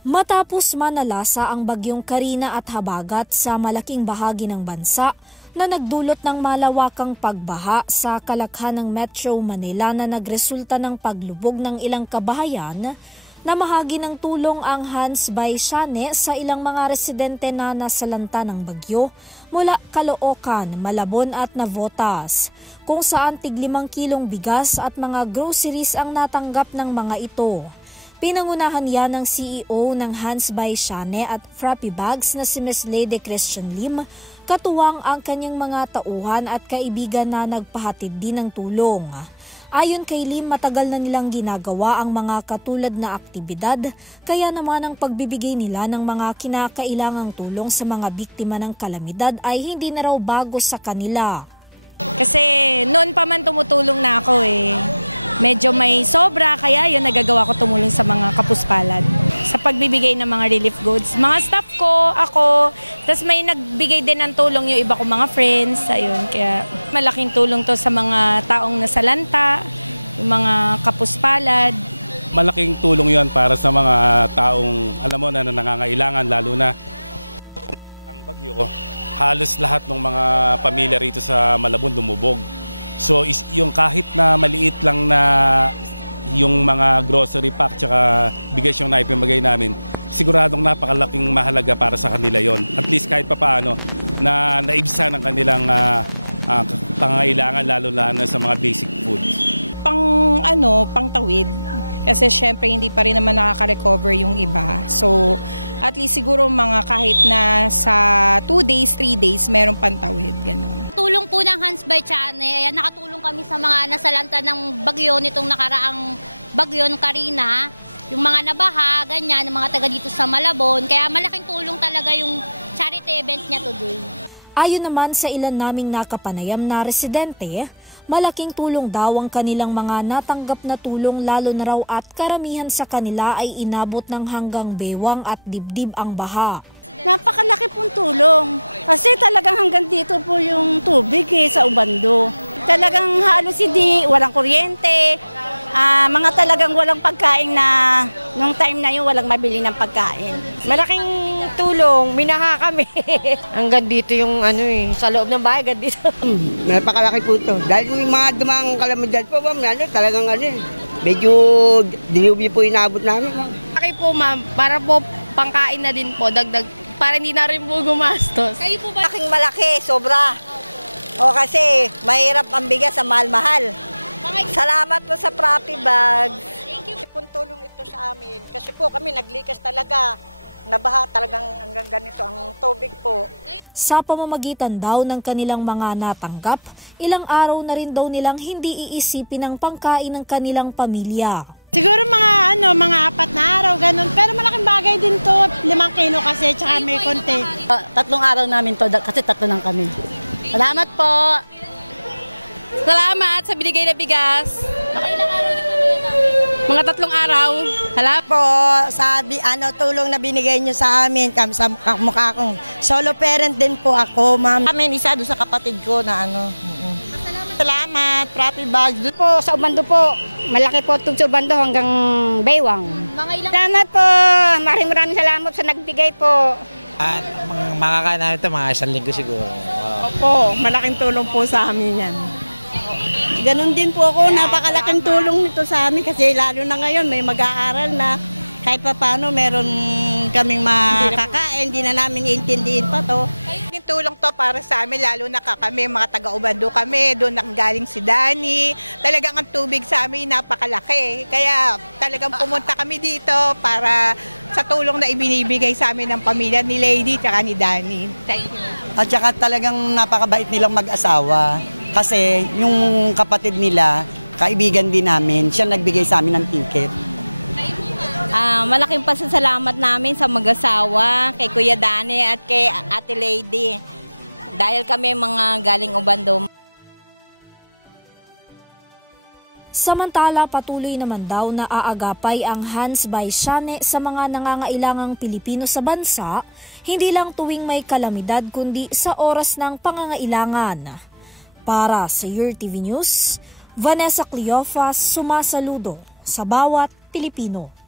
Matapos manalasa ang bagyong Karina at habagat sa malaking bahagi ng bansa na nagdulot ng malawakang pagbaha sa kalakhan ng Metro Manila na nagresulta ng paglubog ng ilang kabahayan, namahagi ng tulong ang Hans by Shane sa ilang mga residente na nasalanta ng bagyo mula Caloocan, Malabon at Navotas, kung saan tig 5 kilong bigas at mga groceries ang natanggap ng mga ito. Pinangunahan yan ng CEO ng Hans by Shane at Frappy Bags na si Ms. Lady Christian Lim, katuwang ang kanyang mga tauhan at kaibigan na nagpahatid din ng tulong. Ayon kay Lim, matagal na nilang ginagawa ang mga katulad na aktibidad, kaya naman ang pagbibigay nila ng mga kinakailangang tulong sa mga biktima ng kalamidad ay hindi na raw bago sa kanila. Kasi noon pa man tumutulong na ako Medyo may sobra, kaya yun nagagawa ko tumulong sa mga kapuspalad sa pagbibigay ng mga relief goods. Mga staff ko, ako, tapos may nagbigay din ng tulong yung iba ko mga friends. Ayun, kaya malaking tulong to sa mga taong nasalanta, yung mga kapuspalad. Malaking tulong yun para sa mga taong, alam mo na nangangailangan, lalo na ang bagyo ko. Halos lahat ng mga pamilya rito sa Malabon lumubog. So yung kahit na maliit lang na yung mga grocery pack tsaka bigas yung naipamigay namin, siguradong napakalaking mahalaga para sa kanila yon. At least kahit papaano na naibsa ng kanilang pangailangan, lalo na sa mga basic foods. Pangtawid. Kasi syempre hindi pa rin naman nakaka-recover yung iba. So at least siguro mga kahit na sa 2 days, 3 days, merong pantawid. Gano'n. Tulong po ng Hans by Shane, ayan, nakatulong kami sa mga nasalanta ng bagyo nitong nakaraang bagyo ng Karina, yung mga nabaha, ganyan, ng mga taga dito sa Malabon. Kaya malaking tulong talaga yung charity event niya today. Ayon naman sa ilan naming nakapanayam na residente, malaking tulong daw ang kanilang mga natanggap na tulong, lalo na raw at karamihan sa kanila ay inabot ng hanggang bewang at dibdib ang baha. Napakalaki pong tulong kasi talagang hanggang dito po yung tubig sa Ubando. Talagang halos hindi, walang kuryente, mga talagang walang pagkain na nung time na yun walang mabili ng pagkain. Malaking tulong, minaha kami. Hanggang dito yung sa loob ng bahay, hanggang dito. Napakalaki po ito. Dahil yung mga dumang kalamidad po, talagang medyo dilubyo po inabot namin. Laki po ma'am, para po pangkain na din po, dagdag, para hindi na rin po gumastos. Kayo po ba? Malaki, sobra. O kasi mahirap ang bigas sa mahal-mahal. Salamat po sa Frappy Bags. Thank you. Tulong ito sa amin kasi po kami naglikas talaga. Nabaha talagang hanggang ganito ang tubig po. Sa pamamagitan daw ng kanilang mga natanggap, ilang araw na rin daw nilang hindi iisipin ang pangkain ng kanilang pamilya. Siguro mga 4 na araw, ganun. Pero malaking bagay din to, 5 kilo kasi, tsaka may konti. 3 araw namin to kasi 3 lang kami. Salamat po. Salamat sa binigay na bigas. Ilang araw niyo po namin? Mga 3 araw. Salamat po sa tulong na binigay niyo sa amin, sa mukha kong solo parent din po ako, ma'am. Kami isa doon sa kapatid ko na Salamat, Frappy Bags. Doon po sa Ubando po, malaki po itong sa Ubando hanggang Baywang. Mga ilang... Salamat po, maraming salamat sa nagbigay po. Makakain namin ito mga 1 linggo siguro. Opo, malaking tulong po sa amin yan. Ganon din po ako, napakalaking tulong nito sa amin kasi lalo na ngayon may mag-aaral na kahit pa paano meron kaming makakain, hindi na namin iintindihin pa to. Tulong to para sa amin, lalo na kami, mga taga-Ubando kami, doon nakagaling si Danny. Talagang ang tubig sa amin napakalaki. Kaya talagang pumunta kami dito para sa tulong na ibinibigay sa amin ng pamilya ni Lady at ni Danny. Thank you. At saka talagang napakabait nilang mag-asawa. Kasi yung kapatid nila, kaibigan din namin, siya nagbigay sa amin ng ticket. Malaking pasasalamat namin sa mag-asawa, kay Kuya Danny at kay Ate Lady. Dahil kami mga galing Ubando. Samantala, patuloy naman daw na aagapay ang Hans by Shane sa mga nangangailangang Pilipino sa bansa, hindi lang tuwing may kalamidad kundi sa oras ng pangangailangan. Para sa Your TV News, Vanessa Cleofas sumasaludo sa bawat Pilipino.